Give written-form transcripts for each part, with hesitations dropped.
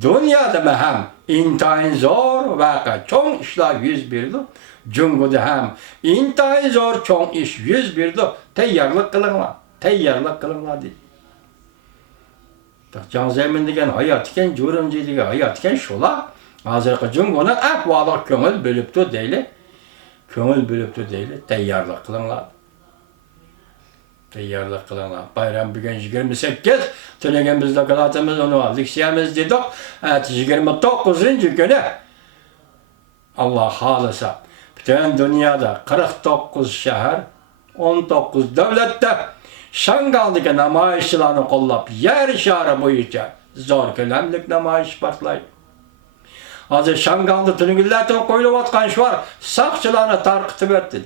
Dünyada mı hem intayın zor vaka çoğun işler yüz birdi. Cunguda hem intayın zor çoğun iş yüz birdi. Teyyarlık kılınlar. Teyyarlık kılınlar dedi. Can zemin degen hayat iken, jurunji degen hayat iken şola. Hazırkı cungunun ahvalı köngül bölüptü deyli. Köngül bölüptü deyli. Teyyarlık kılınlar. Teyyarlık kılınlar. Bayram bugün 28. Tülegen bizde kılatımız onu aldık. Siyemiz dedik. 29. günü. Allah halisa. Bütün dünyada 49 şehir, 19 devlette Şangal'daki namayışçılarını kollap yer şehri boyunca zor kölemlik namayış başlaydı. Hazır Şangal'da tününgüllerden koyulup atkan şu var, sakçılarını tarkıtıp etti.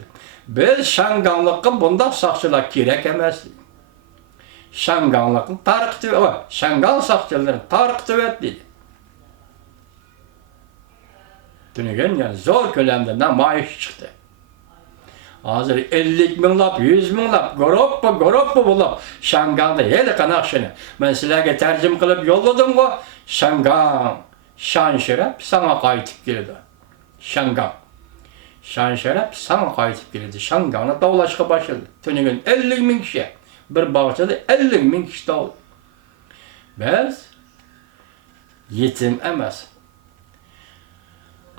Biz Şangal'lıkın bunda sakçılar gerek emez. Şangal'lıkın tarkıtıp etti. Şangal sakçılarını tarkıtıp etti. Tünügen yani zor kölemde namayış çıktı. Hazır 50 minlap, 100 minlap, grup bulup Şangal'da hele kanakşını. Ben sizlerge tercüm kılıp yolladım o. Şangal, şan şeref sana kayıtıp geldi. Şangal. Şan şeref sana kayıtıp geldi. Şangal'ına davlaşka başladı. Tünügen 50 min kişi. Bir bağçada 50 min kişi davul. Biz yetim emez.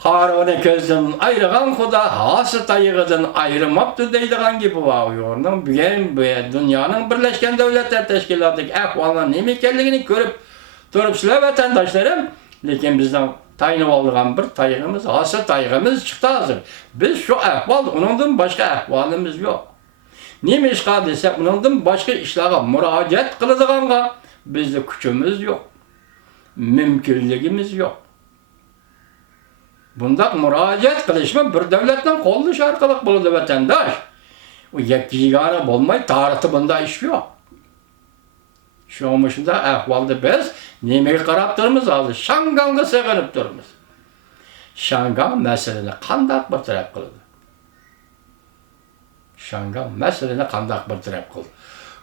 Karını közden ayrıgan kuda hası tayıgıdan ayrımaptı deydiğen gibi bağıyorlar. Bugün dünyanın Birleşken Devletler Teşkilatı'ndaki ahvalının nemikelliğini görüp durup size vatandaşlarım. Lekin bizden tayinip aldığın bir tayıgımız, hası tayıgımız çıktı hazır. Biz şu ahval, onundan başka ahvalımız yok. Neymiş kadese, onundan başka işlere müracaat kılıdığında bizde gücümüz yok. Mümkünlüğümüz yok. Bundak müracaat kılışma bir devletten kollu şarkılık buldu vatandaş. O yekkigara bulmay tarihte bunda iş yok. Şu olmuşunda ahvalda biz nemeyi qaraptırımız aldı. Şangalga sığınıp durumuz. Şangal meseleni kandak bir taraf kıldı. Şangal meseleni kandak bir taraf kıldı.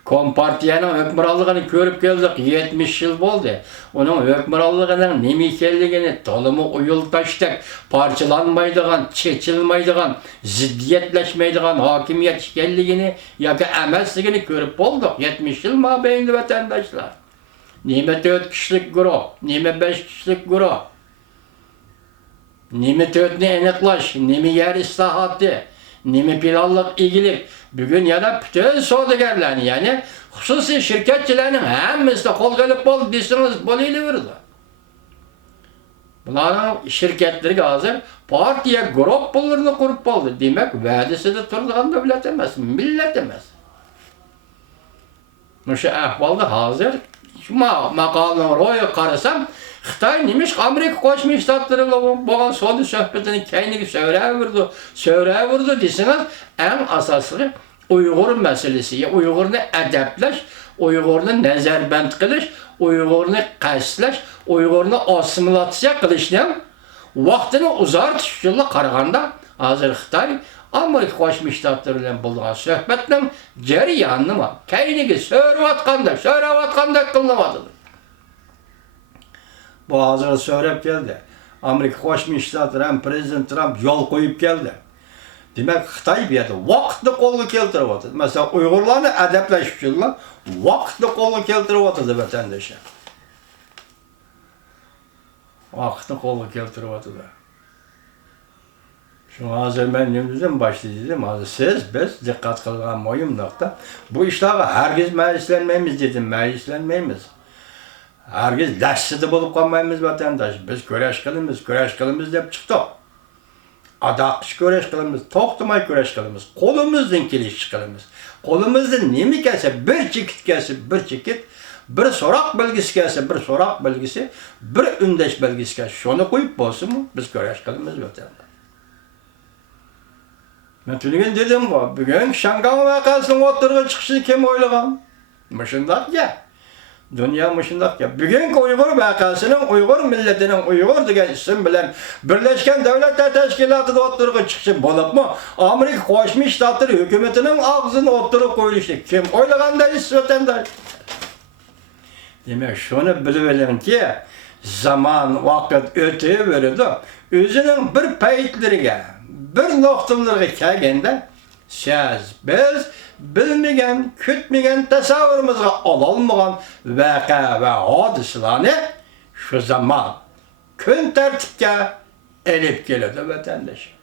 Kompartiyanın hükmürallığını görüp geldik 70 yıl oldu. Onun hükmürallığının nemikelliğini tolumu uyultaştık, parçalanmaydıgan, çeçilmaydıgan, ziddiyetleşmeydigan hakimiyet şikelliğini ya ki emelsliğini görüp olduk 70 yıl mabeyinde vatandaşlar. Nime 4 kişilik grup, nime 5 kişilik grup, nime 4'ünü eniklaş, nime yer islahatı, nime planlık ilgilik. Bugün ya da bütün savcılarını yani hususi şirketçilerin hemmesi de kol gelip bol desiniz boluyla verdi. Bunların şirketleri hazır partiye grup bulurunu kurup oldu. Demek vadisi de turduğun devlet emez, millet emez. Şu ahvalda hazır şu makalını roya karasam Xitay nemiş Amerika Koşmuş Ştatları boğan solu söhbetini kendini söyleye vurdu desiniz en asaslı Uygur meselesi, Uygur'unu edepleş, Uygur'unu nezarband qilish, Uygur'unu qasdlash, Uygur'unu assimilyatsiya qilishdan vaqtini uzartish uchun qaraganda hozir Xitoy Amerika Qo'shma Shtatlari bilan bo'lgan suhbatning jarayonini kayniga so'rayotganda qilyapti. Bu hozir so'rab keldi. Amerika Qo'shma Shtatlari ham prezident Trump yo'l qo'yib keldi. Demek Xitoy bu yerda vaqtni qo'lga keltiryapti. Mesela Uyg'urlarni adablash uchun vaqtni qo'lga keltiryapti vatandoshlar. Vaqtni qo'lga keltiryapti. Şu hozir men nimizdan boshlaydim. Hozir biz diqqat qilgan muhim nuqta bu ishlarga hargiz majlislanmaymiz dedim. Majlislanmaymiz. Hargiz dashsida bo'lib qolmaymiz vatandosh. Biz kurash qilamiz deb chiqdik. Adaqış köreş kılımız, toxtumay köreş kılımız, kolumuzdan keliş kılımız. Kolumuzdan nemi kelse bir çekit kelse bir çekit, bir sorak belgisi kelse bir sorak belgisi, bir ündeş belgisi kelse şunu koyup bolsun mu biz köreş kılımız vatanda. Ben tülügen dedim bu, bugün Şangal vakasının oturduğu çıkışını kim oylagan? Mışındak ya. Dünya mışındak ya. Bugünkü Uygur vakasının, Uygur milletinin Uygur degan isim bilen Birleşken Devletler Teşkilatı'da oturup çıkışı bolup mu? Amerika Qo'shma Shtatlari hükümetinin ağzını oturup koyuluştu. Kim oylaganda iş vatandaş? Demek şunu bilip ki zaman, vakit öteverdi. Özünün bir paytlarına, bir noktalarına kelgende biz bilmegen, kütmegen tasavvurumuzga alalmagan vaqa ve hadisalarni şu zaman kun tartibga elib keladi vatandaş.